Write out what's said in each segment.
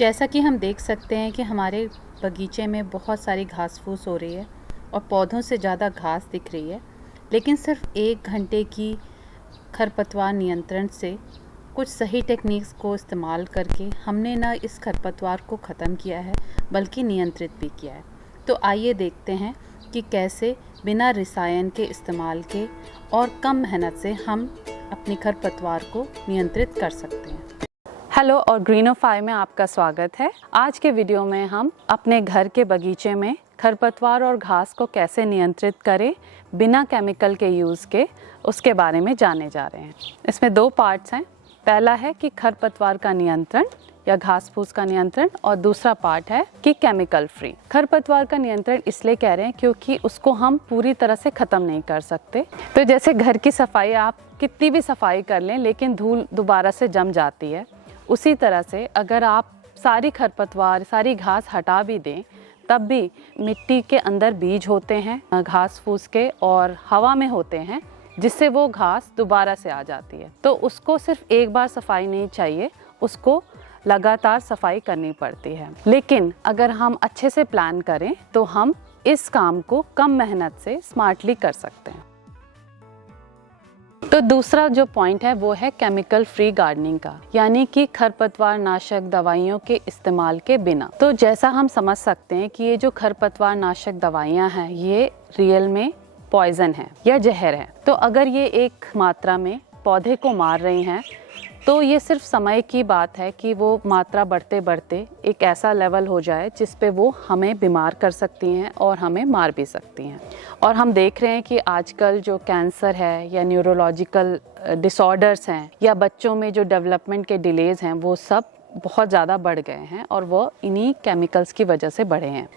जैसा कि हम देख सकते हैं कि हमारे बगीचे में बहुत सारी घास फूस हो रही है और पौधों से ज़्यादा घास दिख रही है, लेकिन सिर्फ 1 घंटे की खरपतवार नियंत्रण से कुछ सही टेक्निक्स को इस्तेमाल करके हमने न इस खरपतवार को ख़त्म किया है बल्कि नियंत्रित भी किया है। तो आइए देखते हैं कि कैसे बिना रसायन के इस्तेमाल के और कम मेहनत से हम अपनी खरपतवार को नियंत्रित कर सकते हैं। हेलो और ग्रीनोफाई में आपका स्वागत है। आज के वीडियो में हम अपने घर के बगीचे में खरपतवार और घास को कैसे नियंत्रित करें बिना केमिकल के यूज़ के, उसके बारे में जानने जा रहे हैं। इसमें 2 पार्ट्स हैं। पहला है कि खरपतवार का नियंत्रण या घास फूस का नियंत्रण, और दूसरा पार्ट है कि केमिकल फ्री। खरपतवार का नियंत्रण इसलिए कह रहे हैं क्योंकि उसको हम पूरी तरह से ख़त्म नहीं कर सकते। तो जैसे घर की सफाई, आप कितनी भी सफाई कर लें लेकिन धूल दोबारा से जम जाती है, उसी तरह से अगर आप सारी खरपतवार, सारी घास हटा भी दें, तब भी मिट्टी के अंदर बीज होते हैं घास फूस के और हवा में होते हैं, जिससे वो घास दोबारा से आ जाती है। तो उसको सिर्फ एक बार सफाई नहीं चाहिए, उसको लगातार सफाई करनी पड़ती है। लेकिन अगर हम अच्छे से प्लान करें तो हम इस काम को कम मेहनत से स्मार्टली कर सकते हैं। तो दूसरा जो पॉइंट है वो है केमिकल फ्री गार्डनिंग का, यानी कि खरपतवार नाशक दवाइयों के इस्तेमाल के बिना। तो जैसा हम समझ सकते हैं कि ये जो खरपतवार नाशक दवाइयाँ हैं ये रियल में पॉइजन है या जहर है। तो अगर ये एक मात्रा में पौधे को मार रही हैं तो ये सिर्फ समय की बात है कि वो मात्रा बढ़ते बढ़ते एक ऐसा लेवल हो जाए जिस पे वो हमें बीमार कर सकती हैं और हमें मार भी सकती हैं। और हम देख रहे हैं कि आजकल जो कैंसर है या न्यूरोलॉजिकल डिसऑर्डर्स हैं या बच्चों में जो डेवलपमेंट के डिलेज़ हैं, वो सब बहुत ज़्यादा बढ़ गए हैं और वो इन्हीं केमिकल्स की वजह से बढ़े हैं।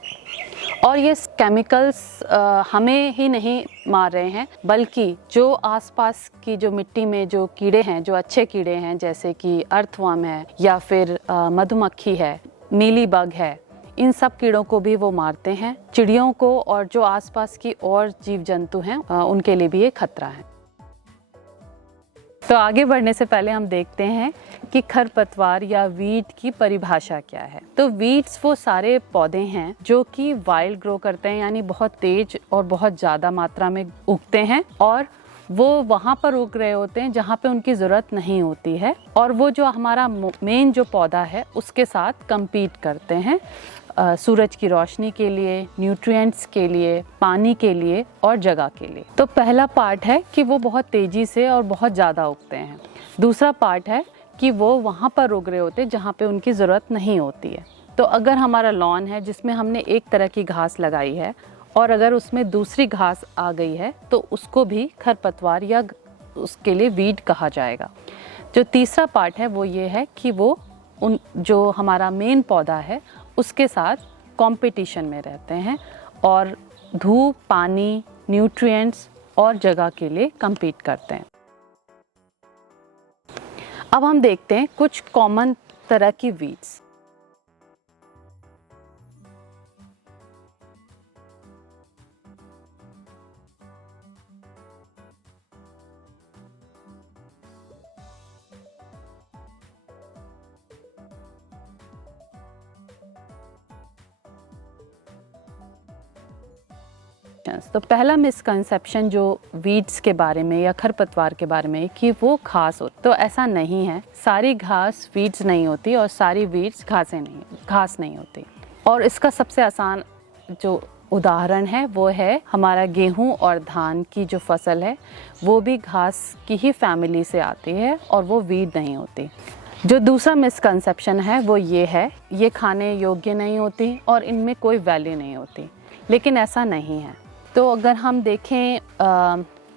और ये केमिकल्स हमें ही नहीं मार रहे हैं, बल्कि जो आसपास की जो मिट्टी में जो कीड़े हैं, जो अच्छे कीड़े हैं, जैसे कि अर्थवर्म है या फिर मधुमक्खी है, मीली बग है, इन सब कीड़ों को भी वो मारते हैं। चिड़ियों को और जो आसपास की और जीव जंतु हैं उनके लिए भी ये खतरा है। तो आगे बढ़ने से पहले हम देखते हैं कि खरपतवार या वीड की परिभाषा क्या है। तो वीड्स वो सारे पौधे हैं जो कि वाइल्ड ग्रो करते हैं, यानी बहुत तेज और बहुत ज़्यादा मात्रा में उगते हैं, और वो वहाँ पर उग रहे होते हैं जहाँ पे उनकी ज़रूरत नहीं होती है, और वो जो हमारा मेन जो पौधा है उसके साथ compete करते हैं सूरज की रोशनी के लिए, न्यूट्रिएंट्स के लिए, पानी के लिए और जगह के लिए। तो पहला पार्ट है कि वो बहुत तेज़ी से और बहुत ज़्यादा उगते हैं। दूसरा पार्ट है कि वो वहाँ पर उग रहे होते हैं जहाँ पे उनकी ज़रूरत नहीं होती है। तो अगर हमारा लॉन है जिसमें हमने एक तरह की घास लगाई है और अगर उसमें दूसरी घास आ गई है तो उसको भी खरपतवार या उसके लिए वीड कहा जाएगा। जो तीसरा पार्ट है वो ये है कि वो उन जो हमारा मेन पौधा है उसके साथ कंपटीशन में रहते हैं और धूप, पानी, न्यूट्रिएंट्स और जगह के लिए compete करते हैं। अब हम देखते हैं कुछ कॉमन तरह की वीड्स। तो पहला मिसकंसेप्शन जो वीड्स के बारे में या खरपतवार के बारे में कि वो घास हो, तो ऐसा नहीं है। सारी घास वीड्स नहीं होती और सारी वीड्स घास नहीं होती। और इसका सबसे आसान जो उदाहरण है वो है हमारा गेहूं और धान की जो फसल है, वो भी घास की ही फैमिली से आती है और वो वीड नहीं होती। जो दूसरा मिसकंसेप्शन है वो ये है, ये खाने योग्य नहीं होती और इनमें कोई वैल्यू नहीं होती, लेकिन ऐसा नहीं है। तो अगर हम देखें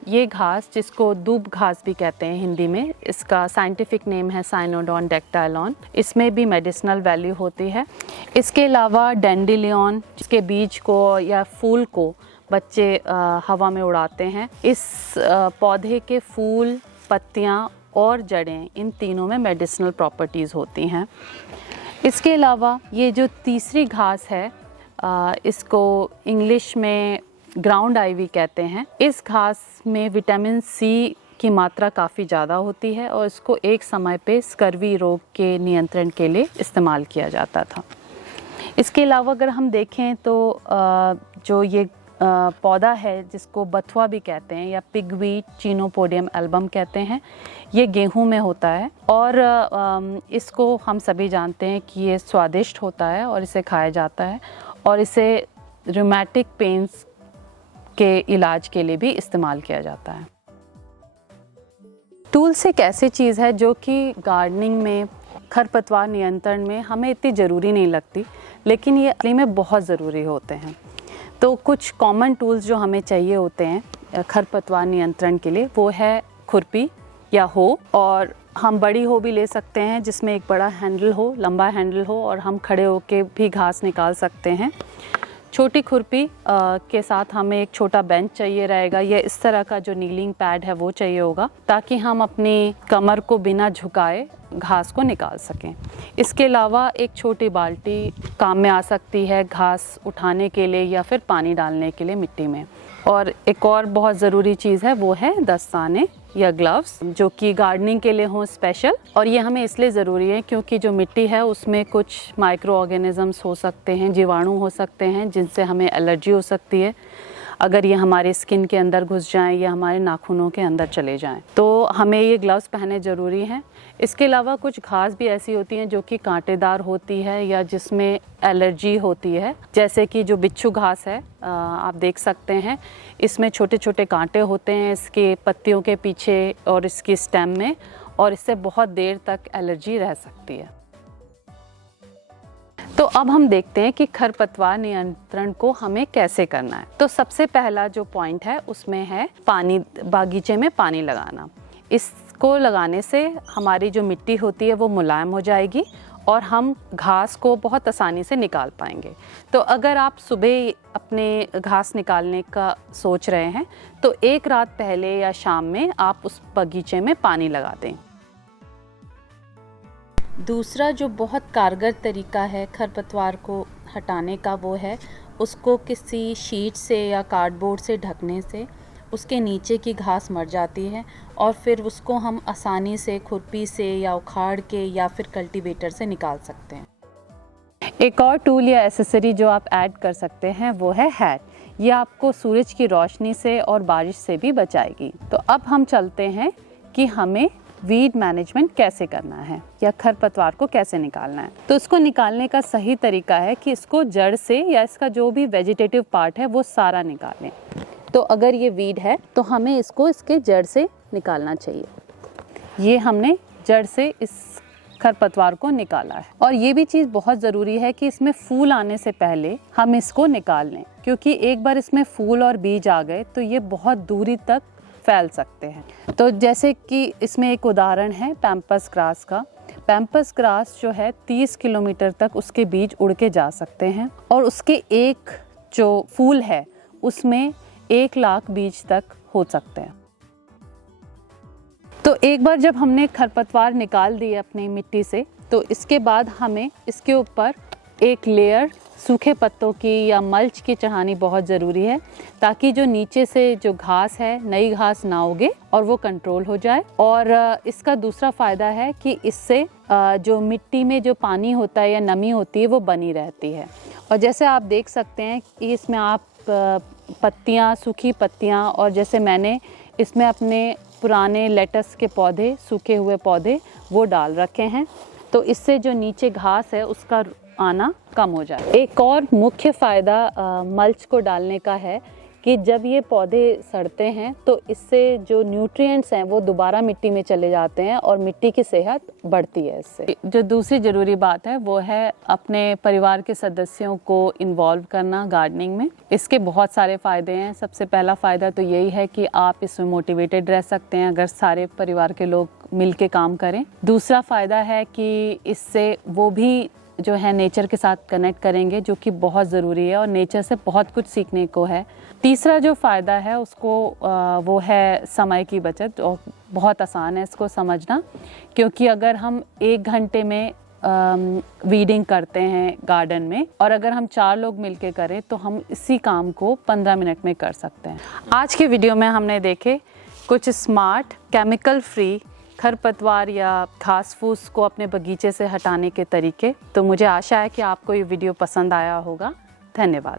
ये घास, जिसको दूब घास भी कहते हैं हिंदी में, इसका साइंटिफिक नेम है साइनोडोन डेक्टाइलॉन, इसमें भी मेडिसिनल वैल्यू होती है। इसके अलावा डेंडिलियन, जिसके बीज को या फूल को बच्चे हवा में उड़ाते हैं, इस पौधे के फूल, पत्तियाँ और जड़ें, इन तीनों में मेडिसिनल प्रॉपर्टीज़ होती हैं। इसके अलावा ये जो तीसरी घास है, इसको इंग्लिश में ग्राउंड आइवी कहते हैं। इस घास में विटामिन सी की मात्रा काफ़ी ज़्यादा होती है और इसको एक समय पे स्कर्वी रोग के नियंत्रण के लिए इस्तेमाल किया जाता था। इसके अलावा अगर हम देखें तो जो ये पौधा है जिसको बथुआ भी कहते हैं या पिगवीट चिनोपोडियम एल्बम कहते हैं, ये गेहूं में होता है और इसको हम सभी जानते हैं कि ये स्वादिष्ट होता है और इसे खाया जाता है और इसे रूमेटिक पेन्स के इलाज के लिए भी इस्तेमाल किया जाता है। टूल्स एक ऐसी चीज़ है जो कि गार्डनिंग में, खरपतवार नियंत्रण में हमें इतनी ज़रूरी नहीं लगती, लेकिन ये असली में बहुत ज़रूरी होते हैं। तो कुछ कॉमन टूल्स जो हमें चाहिए होते हैं खरपतवार नियंत्रण के लिए, वो है खुरपी या हो, और हम बड़ी हो भी ले सकते हैं जिसमें एक बड़ा हैंडल हो, लंबा हैंडल हो और हम खड़े होके भी घास निकाल सकते हैं। छोटी खुरपी के साथ हमें एक छोटा बेंच चाहिए रहेगा या इस तरह का जो नीलिंग पैड है वो चाहिए होगा, ताकि हम अपनी कमर को बिना झुकाए घास को निकाल सकें। इसके अलावा एक छोटी बाल्टी काम में आ सकती है घास उठाने के लिए या फिर पानी डालने के लिए मिट्टी में। और एक और बहुत ज़रूरी चीज़ है वो है दस्ताने या ग्लव्स, जो कि गार्डनिंग के लिए हों स्पेशल। और ये हमें इसलिए ज़रूरी है क्योंकि जो मिट्टी है उसमें कुछ माइक्रो ऑर्गेनिजम्स हो सकते हैं, जीवाणु हो सकते हैं जिनसे हमें एलर्जी हो सकती है अगर ये हमारे स्किन के अंदर घुस जाएं या हमारे नाखूनों के अंदर चले जाएं, तो हमें ये ग्लव्स पहनने ज़रूरी हैं। इसके अलावा कुछ घास भी ऐसी होती हैं जो कि कांटेदार होती है या जिसमें एलर्जी होती है, जैसे कि जो बिच्छू घास है, आप देख सकते हैं इसमें छोटे छोटे कांटे होते हैं इसके पत्तियों के पीछे और इसकी स्टेम में, और इससे बहुत देर तक एलर्जी रह सकती है। तो अब हम देखते हैं कि खरपतवार नियंत्रण को हमें कैसे करना है। तो सबसे पहला जो पॉइंट है उसमें है पानी, बागीचे में पानी लगाना। इसको लगाने से हमारी जो मिट्टी होती है वो मुलायम हो जाएगी और हम घास को बहुत आसानी से निकाल पाएंगे। तो अगर आप सुबह अपने घास निकालने का सोच रहे हैं तो एक रात पहले या शाम में आप उस बगीचे में पानी लगा दें। दूसरा जो बहुत कारगर तरीका है खरपतवार को हटाने का वो है उसको किसी शीट से या कार्डबोर्ड से ढकने से उसके नीचे की घास मर जाती है और फिर उसको हम आसानी से खुरपी से या उखाड़ के या फिर कल्टीवेटर से निकाल सकते हैं। एक और टूल या एसेसरी जो आप ऐड कर सकते हैं वो है हैट। ये आपको सूरज की रोशनी से और बारिश से भी बचाएगी। तो अब हम चलते हैं कि हमें वीड मैनेजमेंट कैसे करना है या खरपतवार को कैसे निकालना है। तो इसको निकालने का सही तरीका है कि इसको जड़ से या इसका जो भी वेजिटेटिव पार्ट है वो सारा निकालें। तो अगर ये वीड है तो हमें इसको इसके जड़ से निकालना चाहिए। ये हमने जड़ से इस खरपतवार को निकाला है। और ये भी चीज़ बहुत ज़रूरी है कि इसमें फूल आने से पहले हम इसको निकाल लें, क्योंकि एक बार इसमें फूल और बीज आ गए तो ये बहुत दूरी तक फैल सकते हैं। तो जैसे कि इसमें एक उदाहरण है पैम्पस ग्रास का। पैम्पस ग्रास जो है 30 किलोमीटर तक उसके बीज उड़ के जा सकते हैं और उसके एक जो फूल है उसमें 1 लाख बीज तक हो सकते हैं। तो एक बार जब हमने खरपतवार निकाल दिए अपनी मिट्टी से, तो इसके बाद हमें इसके ऊपर एक लेयर सूखे पत्तों की या मल्च की चढ़ानी बहुत ज़रूरी है, ताकि जो नीचे से जो घास है, नई घास ना उगे और वो कंट्रोल हो जाए। और इसका दूसरा फ़ायदा है कि इससे जो मिट्टी में जो पानी होता है या नमी होती है वो बनी रहती है। और जैसे आप देख सकते हैं कि इसमें आप पत्तियाँ, सूखी पत्तियाँ, और जैसे मैंने इसमें अपने पुराने लेटस के पौधे, सूखे हुए पौधे वो डाल रखे हैं, तो इससे जो नीचे घास है उसका आना कम हो जाए। एक और मुख्य फ़ायदा मल्च को डालने का है कि जब ये पौधे सड़ते हैं तो इससे जो न्यूट्रिएंट्स हैं वो दोबारा मिट्टी में चले जाते हैं और मिट्टी की सेहत बढ़ती है इससे। जो दूसरी ज़रूरी बात है वो है अपने परिवार के सदस्यों को इन्वॉल्व करना गार्डनिंग में। इसके बहुत सारे फ़ायदे हैं। सबसे पहला फ़ायदा तो यही है कि आप इसमें मोटिवेटेड रह सकते हैं अगर सारे परिवार के लोग मिल के काम करें। दूसरा फ़ायदा है कि इससे वो भी जो है नेचर के साथ कनेक्ट करेंगे, जो कि बहुत ज़रूरी है और नेचर से बहुत कुछ सीखने को है। तीसरा जो फ़ायदा है उसको वो है समय की बचत, और बहुत आसान है इसको समझना, क्योंकि अगर हम 1 घंटे में वीडिंग करते हैं गार्डन में और अगर हम 4 लोग मिलके करें तो हम इसी काम को 15 मिनट में कर सकते हैं। आज के वीडियो में हमने देखे कुछ स्मार्ट केमिकल फ्री खरपतवार या घास फूस को अपने बगीचे से हटाने के तरीके। तो मुझे आशा है कि आपको ये वीडियो पसंद आया होगा। धन्यवाद।